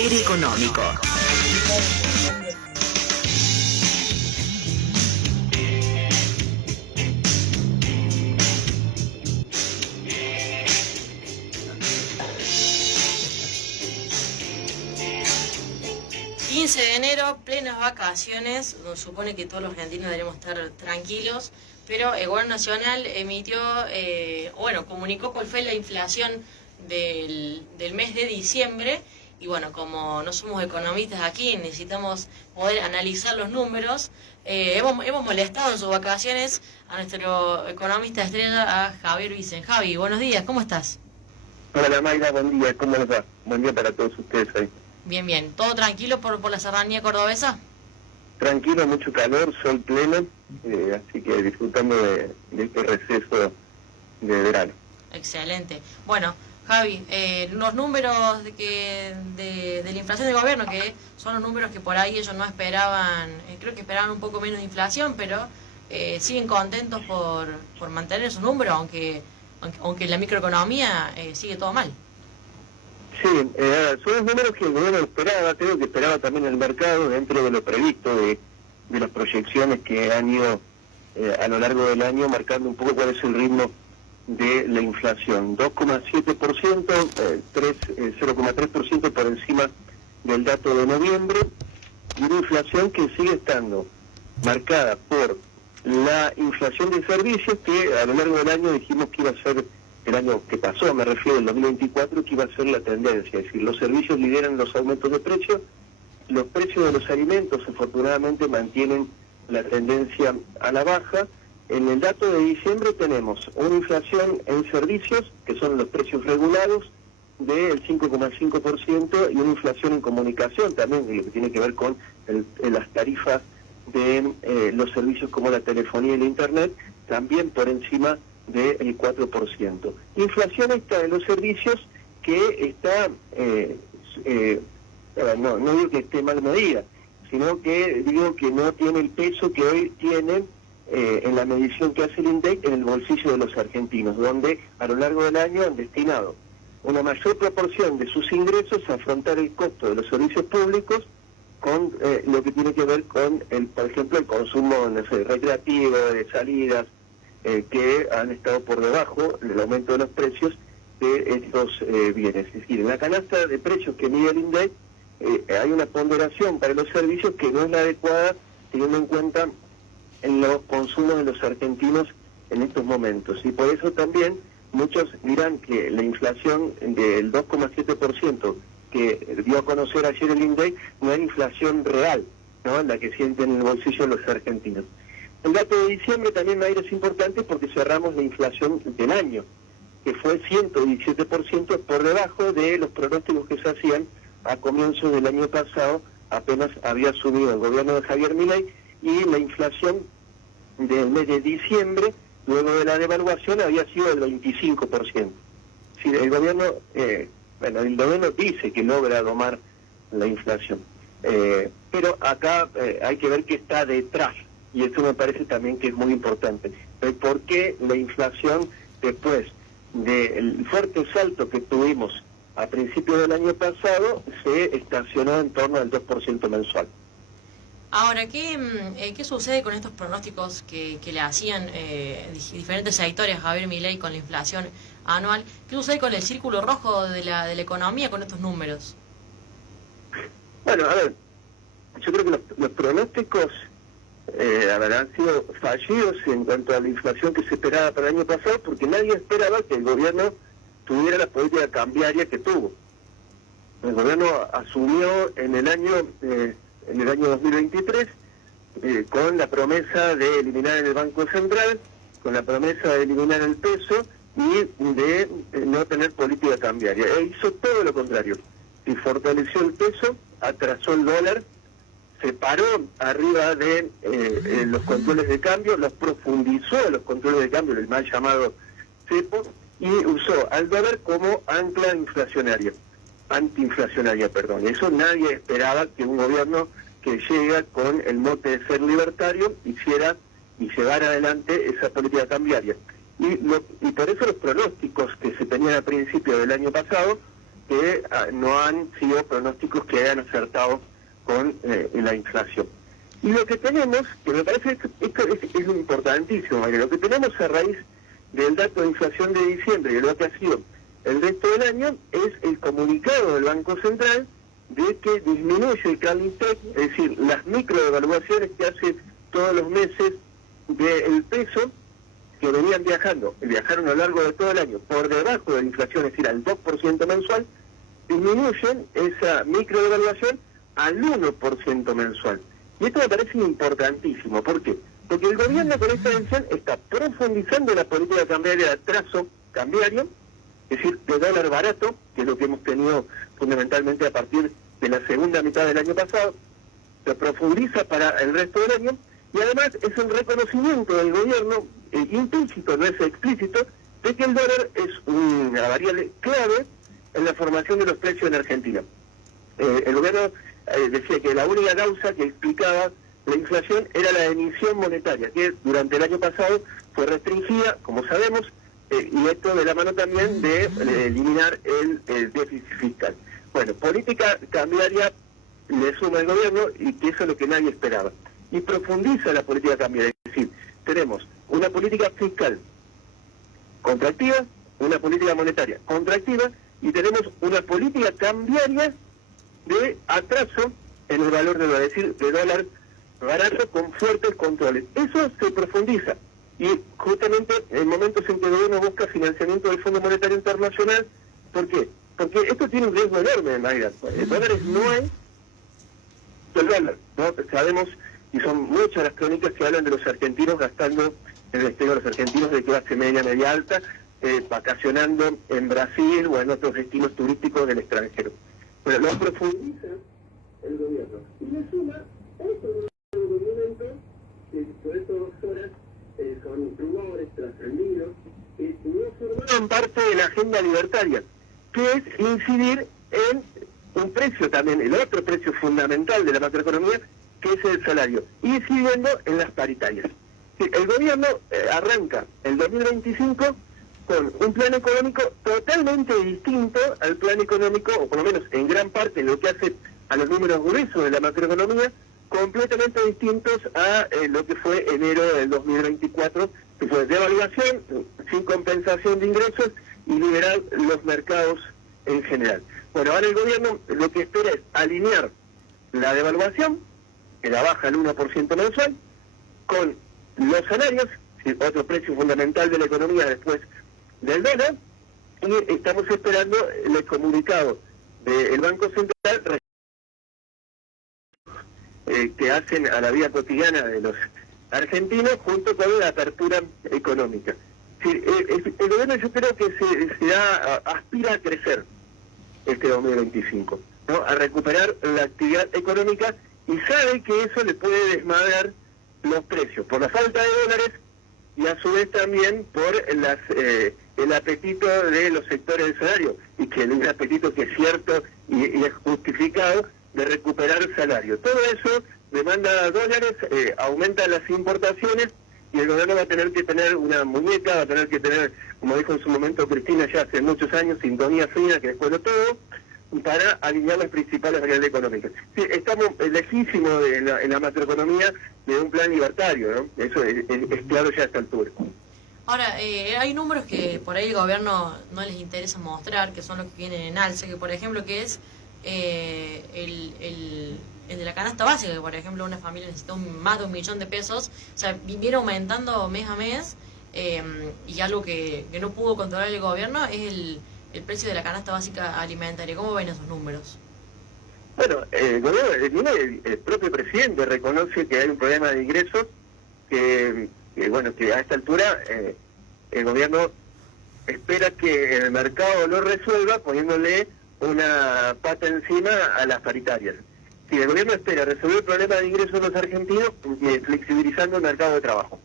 Económico. De enero, plenas vacaciones, nos supone que todos los argentinos deberíamos estar tranquilos, pero el Gobierno Nacional emitió, comunicó cuál fue la inflación del mes de diciembre, y bueno, como no somos economistas aquí, necesitamos poder analizar los números. Hemos molestado en sus vacaciones a nuestro economista estrella, a Javier Vicen. Javi, buenos días, ¿cómo estás? Hola Mayra, buen día, ¿cómo les va? Buen día para todos ustedes ahí. Bien, bien. ¿Todo tranquilo por la serranía cordobesa? Tranquilo, mucho calor, sol pleno, así que disfrutando de este receso de verano. Excelente. Bueno, Javi, los números de la inflación del gobierno, que son los números que por ahí ellos no esperaban, creo que esperaban un poco menos de inflación, pero siguen contentos por mantener esos números, aunque la microeconomía sigue todo mal. Sí, son los números que el gobierno esperaba, creo que esperaba también el mercado dentro de lo previsto, de las proyecciones que han ido a lo largo del año marcando un poco cuál es el ritmo de la inflación. 2,7%, 0,3% por encima del dato de noviembre, y una inflación que sigue estando marcada por la inflación de servicios, que a lo largo del año dijimos que iba a ser, el año que pasó, me refiero al 2024, que iba a ser la tendencia, es decir, los servicios lideran los aumentos de precios, los precios de los alimentos afortunadamente mantienen la tendencia a la baja. En el dato de diciembre tenemos una inflación en servicios, que son los precios regulados, del 5,5%, y una inflación en comunicación también, lo que tiene que ver con las tarifas de los servicios como la telefonía y la internet, también por encima del 4%. Inflación esta de los servicios que está, no digo que esté mal medida, sino que digo que no tiene el peso que hoy tiene en la medición que hace el INDEC en el bolsillo de los argentinos, donde a lo largo del año han destinado una mayor proporción de sus ingresos a afrontar el costo de los servicios públicos con lo que tiene que ver con, por ejemplo, el consumo recreativo, de salidas, que han estado por debajo del aumento de los precios de estos bienes. Es decir, en la canasta de precios que mide el INDEC hay una ponderación para los servicios que no es la adecuada, teniendo en cuenta en los consumos de los argentinos en estos momentos. Y por eso también muchos dirán que la inflación del 2,7% que dio a conocer ayer el INDEC no es inflación real, ¿no?, la que sienten en el bolsillo los argentinos. El dato de diciembre también, Mayra, es importante porque cerramos la inflación del año, que fue 117% por debajo de los pronósticos que se hacían a comienzos del año pasado, apenas había subido el gobierno de Javier Milei, y la inflación del mes de diciembre, luego de la devaluación, había sido del 25%. Si el gobierno, el gobierno dice que logra domar la inflación, pero acá hay que ver qué está detrás, y eso me parece también que es muy importante. ¿Por qué la inflación, después del fuerte salto que tuvimos a principios del año pasado, se estacionó en torno al 2% mensual? Ahora, ¿qué sucede con estos pronósticos que le hacían diferentes sectores a Javier Milei con la inflación anual? ¿Qué sucede con el círculo rojo de la economía con estos números? Bueno, a ver, yo creo que los pronósticos han sido fallidos en cuanto a la inflación que se esperaba para el año pasado, porque nadie esperaba que el gobierno tuviera la política cambiaria que tuvo. El gobierno asumió en el año 2023 con la promesa de eliminar el Banco Central, con la promesa de eliminar el peso y de no tener política cambiaria. E hizo todo lo contrario. Y fortaleció el peso, atrasó el dólar, se paró arriba de los controles de cambio, los profundizó los controles de cambio, el mal llamado cepo, y usó al dólar como ancla antiinflacionaria. Eso nadie esperaba, que un gobierno que llega con el mote de ser libertario hiciera y llevara adelante esa política cambiaria. Y por eso los pronósticos que se tenían a principio del año pasado que no han sido pronósticos que hayan acertado con la inflación. Y lo que tenemos, que me parece es importantísimo, María, lo que tenemos a raíz del dato de inflación de diciembre y de lo que ha sido el resto del año es el comunicado del Banco Central de que disminuye el Carling Tech, es decir, las microdevaluaciones que hace todos los meses del peso, que viajaron a lo largo de todo el año por debajo de la inflación, es decir, al 2% mensual, disminuyen esa microdevaluación al 1% mensual. Y esto me parece importantísimo. ¿Por qué? Porque el gobierno con esta decisión está profundizando la política cambiaria de atraso cambiario, es decir, de dólar barato, que es lo que hemos tenido fundamentalmente a partir de la segunda mitad del año pasado, se profundiza para el resto del año, y además es un reconocimiento del gobierno, implícito, no es explícito, de que el dólar es una variable clave en la formación de los precios en Argentina. El gobierno decía que la única causa que explicaba la inflación era la emisión monetaria, que durante el año pasado fue restringida, como sabemos, y esto de la mano también de eliminar el déficit fiscal. Bueno, política cambiaria le suma el gobierno, y que eso es lo que nadie esperaba. Y profundiza la política cambiaria, es decir, tenemos una política fiscal contractiva, una política monetaria contractiva, y tenemos una política cambiaria de atraso en el valor del dólar, es decir, de dólar barato con fuertes controles. Eso se profundiza, y justamente en momentos en que el gobierno busca financiamiento del Fondo Monetario Internacional. ¿Por qué? Porque esto tiene un riesgo enorme, Mayra. Dólares no hay, el dólar, ¿no? Sabemos, y son muchas las crónicas que hablan de los argentinos gastando en el exterior, los argentinos de clase media, media alta, vacacionando en Brasil o en otros destinos turísticos del extranjero. Pero lo profundiza el gobierno. Y le suma otro documento que por eso 2 horas son rumores trascendidos, que no formaron parte de la agenda libertaria, que es incidir en un precio también, el otro precio fundamental de la macroeconomía, que es el salario, y incidiendo en las paritarias. El gobierno arranca el 2025 con un plan económico totalmente distinto al plan económico, o por lo menos en gran parte lo que hace a los números gruesos de la macroeconomía, completamente distintos a lo que fue enero del 2024, que fue devaluación, sin compensación de ingresos, y liberar los mercados en general. Bueno, ahora el gobierno lo que espera es alinear la devaluación, que la baja al 1% mensual, con los salarios, otro precio fundamental de la economía después del dólar, y estamos esperando el comunicado del Banco Central que hacen a la vida cotidiana de los argentinos junto con la apertura económica. Sí, el gobierno, yo creo que aspira a crecer este 2025, ¿no? A recuperar la actividad económica, y sabe que eso le puede desmadrar los precios por la falta de dólares, y a su vez también por el apetito de los sectores del salario, y que es un apetito que es cierto y es justificado, de recuperar el salario. Todo eso demanda dólares, aumenta las importaciones, y el gobierno va a tener que tener una muñeca, va a tener que tener, como dijo en su momento Cristina ya hace muchos años, sintonía fina, que después de todo, para alinear las principales variables económicas. Sí, estamos lejísimos en la macroeconomía de un plan libertario, ¿no? Eso es claro ya a esta altura. Ahora, hay números que por ahí el gobierno no les interesa mostrar, que son los que vienen en alza, que por ejemplo que es el de la canasta básica, que por ejemplo una familia necesita más de 1 millón de pesos, o sea, viene aumentando mes a mes, y algo que no pudo controlar el gobierno es el precio de la canasta básica alimentaria. ¿Cómo ven esos números? Bueno, el propio presidente reconoce que hay un problema de ingresos, que a esta altura el gobierno espera que el mercado lo resuelva poniéndole una pata encima a las paritarias. Si el gobierno espera resolver el problema de ingresos de los argentinos, flexibilizando el mercado de trabajo.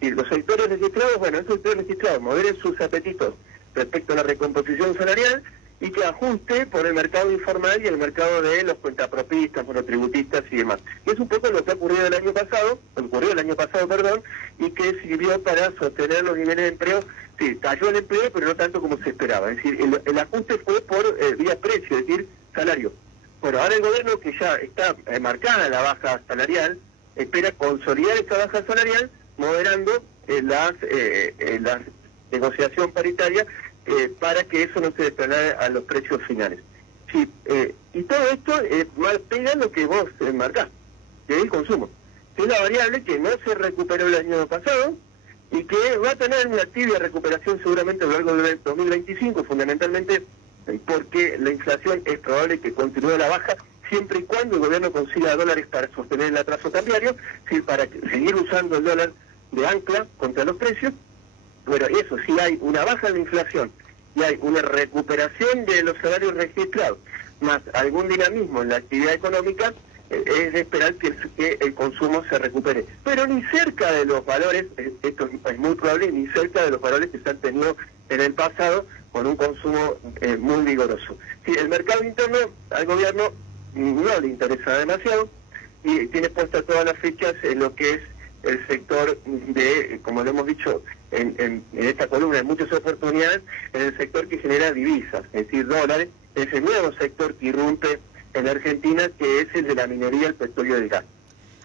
Si los sectores registrados, esos sectores registrados moderen sus apetitos respecto a la recomposición salarial, y que ajuste por el mercado informal y el mercado de los cuentapropistas, monotributistas y demás. Y es un poco lo que ocurrió el año pasado, y que sirvió para sostener los niveles de empleo. Sí, cayó el empleo, pero no tanto como se esperaba. Es decir, el ajuste fue por vía precio, es decir, salario. Bueno, ahora el gobierno, que ya está marcada la baja salarial, espera consolidar esa baja salarial, moderando la negociación paritaria para que eso no se desplane a los precios finales. Sí, y todo esto pega lo que vos marcás, que es el consumo, que es la variable que no se recuperó el año pasado y que va a tener una tibia recuperación seguramente a lo largo del 2025, fundamentalmente porque la inflación es probable que continúe a la baja, siempre y cuando el gobierno consiga dólares para sostener el atraso cambiario, ¿sí? Para seguir usando el dólar de ancla contra los precios. Bueno, eso, si hay una baja en la inflación y hay una recuperación de los salarios registrados, más algún dinamismo en la actividad económica, es de esperar que el consumo se recupere. Pero ni cerca de los valores, esto es muy probable, ni cerca de los valores que se han tenido en el pasado con un consumo muy vigoroso. Sí, el mercado interno al gobierno no le interesa demasiado y tiene puestas todas las fichas en lo que es el sector de, como lo hemos dicho en esta columna, en muchas oportunidades, en el sector que genera divisas, es decir, dólares, es el nuevo sector que irrumpe en Argentina, que es el de la minería, el petróleo y el gas.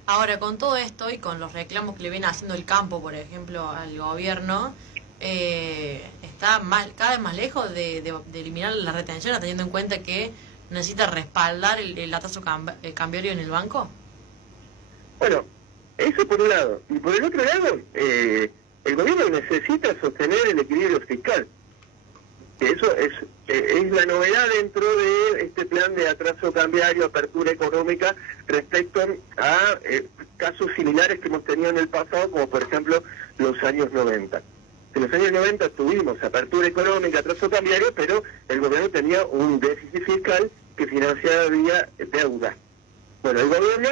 Ahora, con todo esto y con los reclamos que le viene haciendo el campo, por ejemplo, al gobierno, está cada vez más lejos de eliminar la retención, teniendo en cuenta que necesita respaldar el atraso cambiario en el banco. Bueno, eso por un lado. Y por el otro lado, el gobierno necesita sostener el equilibrio fiscal. Eso es la novedad dentro de este plan de atraso cambiario, apertura económica, respecto a casos similares que hemos tenido en el pasado, como por ejemplo los años 90. En los años 90 tuvimos apertura económica, atraso cambiario, pero el gobierno tenía un déficit fiscal que financiaba vía deuda. Bueno, el gobierno,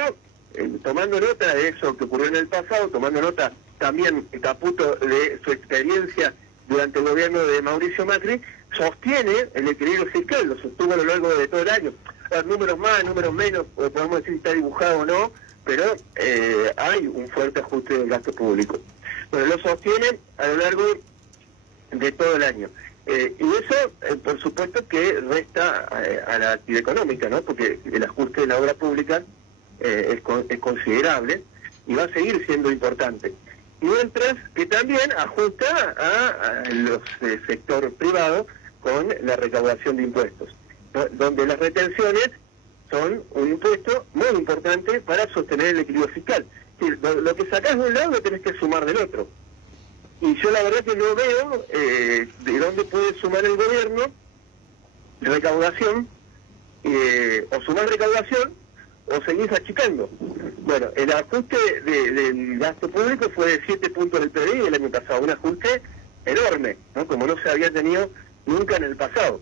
tomando nota de eso que ocurrió en el pasado, tomando nota también, Caputo, de su experiencia durante el gobierno de Mauricio Macri, sostiene el equilibrio fiscal, lo sostuvo a lo largo de todo el año. Números más, números menos, podemos decir si está dibujado o no, pero hay un fuerte ajuste del gasto público. Bueno, lo sostiene a lo largo de todo el año. Y eso, por supuesto, que resta a la actividad económica, ¿no? Porque el ajuste de la obra pública es considerable y va a seguir siendo importante. Mientras que también ajusta a los sector privado con la recaudación de impuestos, ¿no? Donde las retenciones son un impuesto muy importante para sostener el equilibrio fiscal. Es decir, lo que sacás de un lado lo tenés que sumar del otro. Y yo la verdad que no veo de dónde puede sumar el gobierno recaudación, o sumar recaudación, o seguís achicando. Bueno, el ajuste del gasto público fue de 7 puntos del PBI el año pasado, un ajuste enorme, ¿no? Como no se había tenido nunca en el pasado.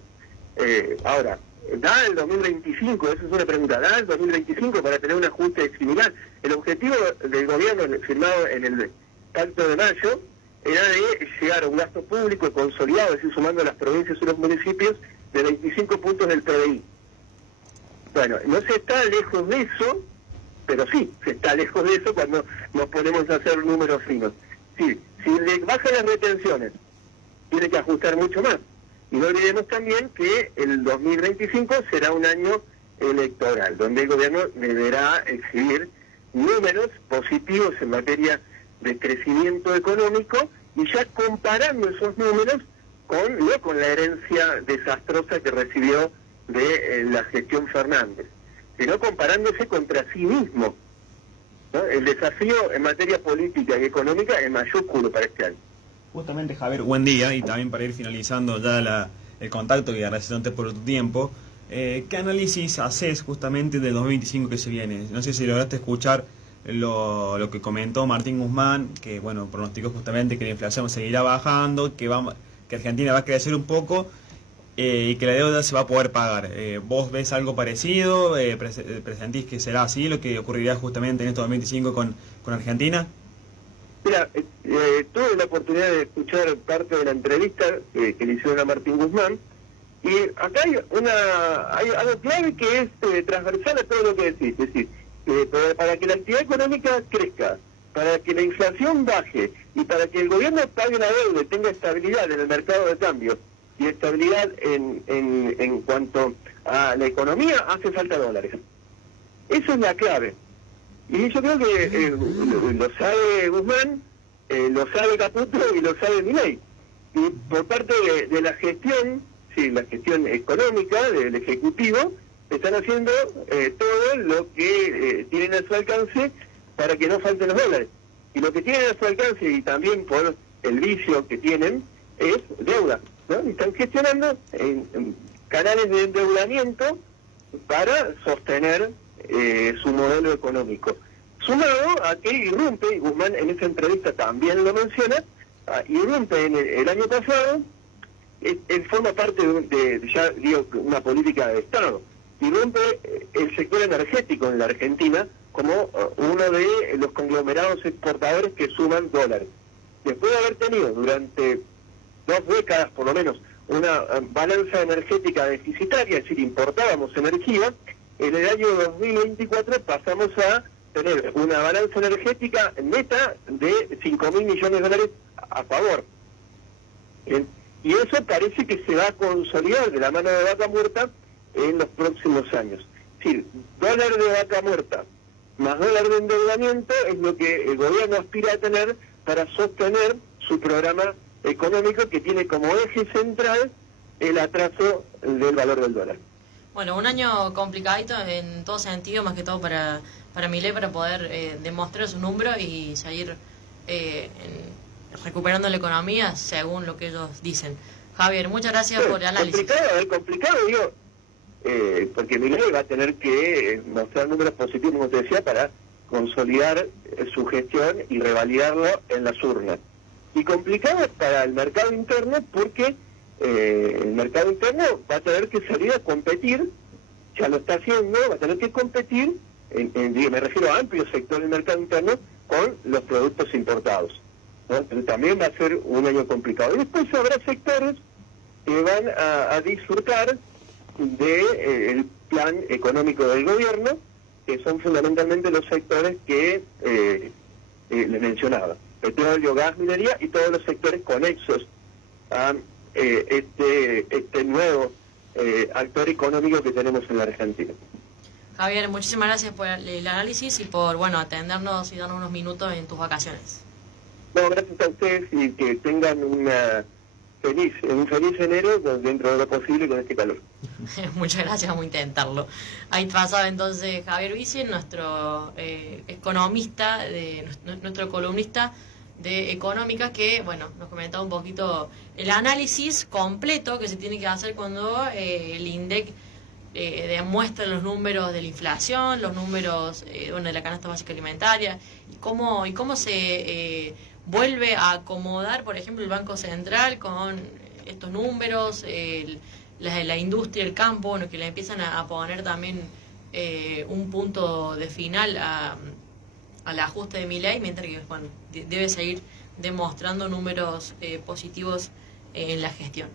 Ahora, ¿da el 2025? Esa es una pregunta. ¿Da el 2025 para tener un ajuste similar? El objetivo del gobierno firmado en el Pacto de Mayo era de llegar a un gasto público consolidado, es decir, sumando a las provincias y los municipios, de 25 puntos del PBI. Bueno, no se está lejos de eso, pero sí, se está lejos de eso cuando nos ponemos a hacer números finos. Sí, si le bajan las retenciones, tiene que ajustar mucho más. Y no olvidemos también que el 2025 será un año electoral, donde el gobierno deberá exhibir números positivos en materia de crecimiento económico, y ya comparando esos números no con la herencia desastrosa que recibió de la gestión Fernández, sino comparándose contra sí mismo, ¿no? El desafío en materia política y económica es mayúsculo para este año. Justamente, Javier, buen día, y también para ir finalizando ya el contacto y agradeciéndote por tu tiempo, ¿qué análisis haces justamente del 2025 que se viene? No sé si lograste escuchar lo que comentó Martín Guzmán, que bueno, pronosticó justamente que la inflación seguirá bajando, que Argentina va a crecer un poco, y que la deuda se va a poder pagar. ¿Vos ves algo parecido? ¿Presentís que será así lo que ocurrirá justamente en este 2025 con Argentina? Mira, tuve la oportunidad de escuchar parte de la entrevista que le hicieron a Martín Guzmán, Y acá hay algo clave que es transversal a todo lo que decís. Es decir, para que la actividad económica crezca, para que la inflación baje y para que el gobierno pague la deuda y tenga estabilidad en el mercado de cambio y estabilidad en cuanto a la economía, hace falta dólares. Eso es la clave. Y yo creo que lo sabe Guzmán, lo sabe Caputo y lo sabe Milei. Y por parte de la gestión, sí, la gestión económica del Ejecutivo, están haciendo todo lo que tienen a su alcance para que no falten los dólares. Y lo que tienen a su alcance, y también por el vicio que tienen, es deuda, ¿no? Y están gestionando en canales de endeudamiento para sostener su modelo económico. Sumado a que irrumpe, y Guzmán en esa entrevista también lo menciona, irrumpe en el año pasado, él forma parte ya digo, una política de Estado, irrumpe el sector energético en la Argentina como uno de los conglomerados exportadores que suman dólares. Después de haber tenido durante 2 décadas por lo menos una balanza energética deficitaria, es decir, importábamos energía, en el año 2024 pasamos a tener una balanza energética neta de 5.000 millones de dólares a favor. Bien. Y eso parece que se va a consolidar de la mano de Vaca Muerta en los próximos años. Es decir, dólar de vaca muerta más dólar de endeudamiento es lo que el gobierno aspira a tener para sostener su programa económico, que tiene como eje central el atraso del valor del dólar. Bueno, un año complicadito en todo sentido, más que todo para Milei, para poder demostrar su número y seguir recuperando la economía según lo que ellos dicen. Javier, muchas gracias por el análisis. Complicado, digo, porque Milei va a tener que mostrar números positivos, como te decía, para consolidar su gestión y revalidarlo en las urnas. Y complicado para el mercado interno porque el mercado interno va a tener que salir a competir, ya lo está haciendo, va a tener que competir, me refiero a amplio sector del mercado interno, con los productos importados, ¿no? Pero también va a ser un año complicado. Y después habrá sectores que van a disfrutar del plan económico del gobierno, que son fundamentalmente los sectores que le mencionaba: petróleo, gas, minería y todos los sectores conexos a este nuevo actor económico que tenemos en la Argentina. Javier, muchísimas gracias por el análisis y por atendernos y darnos unos minutos en tus vacaciones. No, gracias a ustedes y que tengan un feliz enero dentro de lo posible con este calor. Muchas gracias, vamos a intentarlo. Ahí pasaba entonces Javier Vici, nuestro economista, nuestro columnista de Económica, que nos comentaba un poquito el análisis completo que se tiene que hacer cuando el INDEC demuestra los números de la inflación, los números de la canasta básica alimentaria, y cómo se vuelve a acomodar, por ejemplo, el Banco Central con estos números, la industria, el campo, que le empiezan a poner también un punto de final al ajuste de Milei, mientras que debe seguir demostrando números positivos en la gestión.